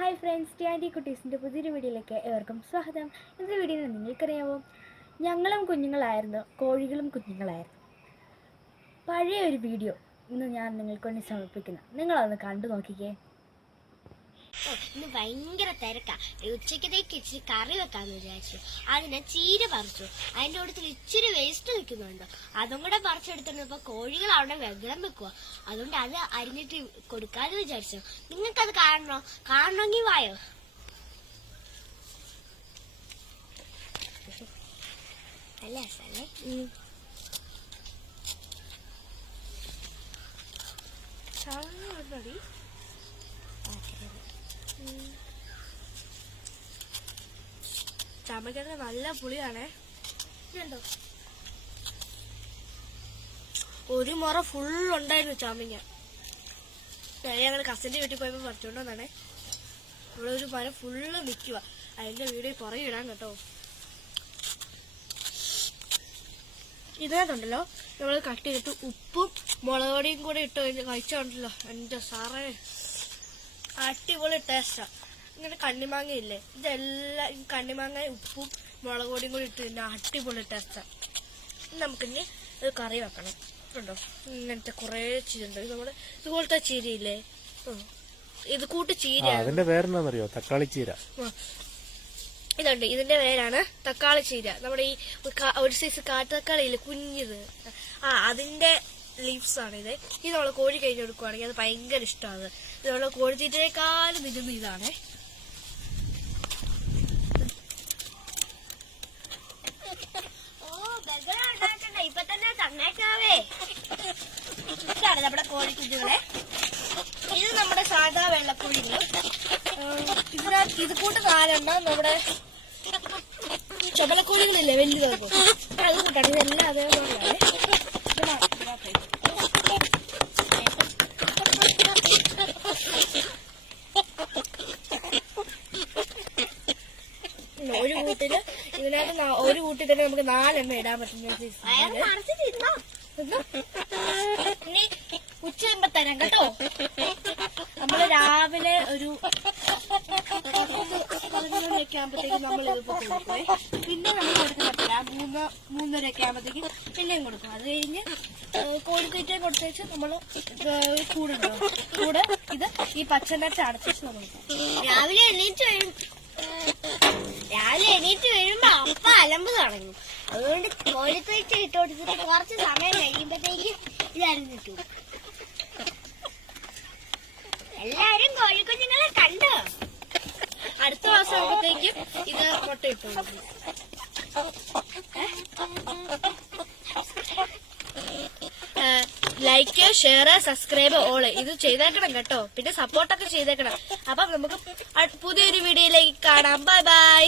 Hi friends, T കുട്ടീസിൻ്റെ പുതിയൊരു വീഡിയോയിലേക്ക് ഏവർക്കും സ്വാഗതം. ഇന്നത്തെ വീഡിയോയിൽ നിങ്ങൾക്കറിയാമോ, ഞങ്ങളും കുഞ്ഞുങ്ങളായിരുന്നു, കോഴികളും കുഞ്ഞുങ്ങളായിരുന്നു. പഴയ ഒരു വീഡിയോ ഇന്ന് ഞാൻ നിങ്ങൾക്ക് വേണ്ടി സമർപ്പിക്കുന്നു. നിങ്ങളതൊന്ന് കണ്ടു നോക്കിക്കേ. ഇന്ന് ഭയങ്കര തിരക്കാ. ഉച്ചക്കത്തേക്ക് ഇച്ചിരി കറി വെക്കാന്ന് വിചാരിച്ചു. അതിന് ചീര പറിച്ചു. അതിന്റെ കൂട്ടത്തിൽ ഇച്ചിരി വേസ്റ്റ് നിൽക്കുന്നുണ്ട്. അതും കൂടെ പറിച്ചെടുത്തിരുന്നപ്പോ കോഴികൾ അവിടെ വെള്ളം വെക്കുക. അതുകൊണ്ട് അത് അരിഞ്ഞിട്ട് കൊടുക്കാന്ന് വിചാരിച്ചു. നിങ്ങൾക്കത് കാണണമെങ്കിൽ വായോ. അല്ല സാറേ, ചാമ്പയ്ക്കൊക്കെ നല്ല പുളിയാണേ. ഒരു മുറ ഫുള്ളുണ്ടായിരുന്നു ചാമ്പയ്ക്ക. ഞങ്ങൾ കസിന്റെ വീട്ടിൽ പോയപ്പോ പറിച്ചോണ്ട് വന്നാണേ. ഇവിടെ ഒരു മരം ഫുള്ള് നിൽക്കുക. അതിന്റെ വീഡിയോ പുറകെ ഇടാൻ കേട്ടോ. ഇതിനകത്തുണ്ടല്ലോ നമ്മൾ കട്ട് ചെയ്തിട്ട് ഉപ്പും മുളക് പൊടിയും കൂടെ ഇട്ട് കഴിച്ചോണ്ടല്ലോ, എന്റെ സാറേ അടിപൊളി ടേസ്റ്റാ. ഇങ്ങനെ കണ്ണിമാങ്ങയില്ലേ, ഇതെല്ലാം കണ്ണിമാങ്ങ ഉപ്പും മുളക് പൊടിയും കൂടി ഇട്ട് തന്നെ അടിപൊളി ടേസ്റ്റാ. നമുക്കിനി ഇത് കറി വെക്കണം. ഉണ്ടോ ഇങ്ങനത്തെ കുറെ ചീര ഉണ്ട്. നമ്മുടെ ഇതുപോലത്തെ ചീരയില്ലേ, ഇത് കൂട്ട് ചീര. അതിന്റെ പേരെന്താണെന്നറിയോ? തക്കാളി ചീര. ഇതുണ്ട്, ഇതിന്റെ പേരാണ് തക്കാളി ചീര. നമ്മുടെ ഈ ഒരു സൈസ് കാട്ടുതക്കാളി ഇല്ലേ, കുഞ്ഞിത്, അതിന്റെ ലീവ്സ് ആണ് ഇത്. ഇത് നമ്മള് കോഴി കഴിഞ്ഞ് കൊടുക്കുവാണെങ്കിൽ അത് ഭയങ്കര ഇഷ്ടമാണ്. ഇത് നമ്മള് കോഴിത്തീറ്റയെക്കാളും നിൽക്കുന്ന ഇതാണേ. ഇപ്പൊ തന്നെ തന്നേക്കാവേ. ഇതാണ് നമ്മുടെ കോഴിക്കുഞ്ഞുങ്ങളെ. ഇത് നമ്മുടെ സാധാ വെള്ളക്കോഴികൾ. ഇതിനകത്ത് ഇത് കൂട്ട് 4 നമ്മുടെ ചുമലക്കോഴികളില്ലേ, വലുതാകും, അത് കൂട്ടാണ്. ഇതെല്ലാം അതേപോലെയാണ്. ഒരു കൂട്ടില് ഇതിനകത്ത് ഒരു കൂട്ടിൽ തന്നെ നമുക്ക് 4 എണ്ണം ഇടാൻ പറ്റും. ഇനി ഉച്ചയാകുമ്പോ തരാം കേട്ടോ. നമ്മള് രാവിലെ ഒരു 11 ആകുമ്പോഴത്തേക്കും നമ്മൾ ഇതിപ്പോ കൊടുക്കുവേ. പിന്നെ നമ്മൾ കൊടുക്കുന്നില്ല, 3:30 ആകുമ്പോഴത്തേക്കും പിന്നെയും കൊടുക്കും. അത് കഴിഞ്ഞ് കോഴിത്തീറ്റയും കൊടുത്തേച്ച് നമ്മള് കൂടുണ്ടോ, കൂടെ ഇത് ഈ പച്ചനട്ട് അടച്ചു നമ്മൾ രാവിലെ എണീറ്റ് വരുമ്പോ അപ്പ അലമ്പ് തുടങ്ങും. അതുകൊണ്ട് കോഴിത്തീറ്റ ഇട്ട് കൊടുത്തിട്ട് കുറച്ച് സമയം കഴിയുമ്പോഴത്തേക്ക് ഇത് അരിഞ്ഞിട്ടു. എല്ലാരും കോഴിക്കുഞ്ഞുങ്ങളെ കണ്ടോ? അടുത്ത മാസം ആകുമ്പോഴത്തേക്കും ഇത് മുട്ട ഇട്ടു കൊടുക്കും. ലൈക്ക്, ഷെയർ, സബ്സ്ക്രൈബ് ഓള് ഇത് ചെയ്തേക്കണം കേട്ടോ. പിന്നെ സപ്പോർട്ടൊക്കെ ചെയ്തേക്കണം. അപ്പം നമുക്ക് പുതിയൊരു വീഡിയോയിലേക്ക് കാണാം. Bye bye.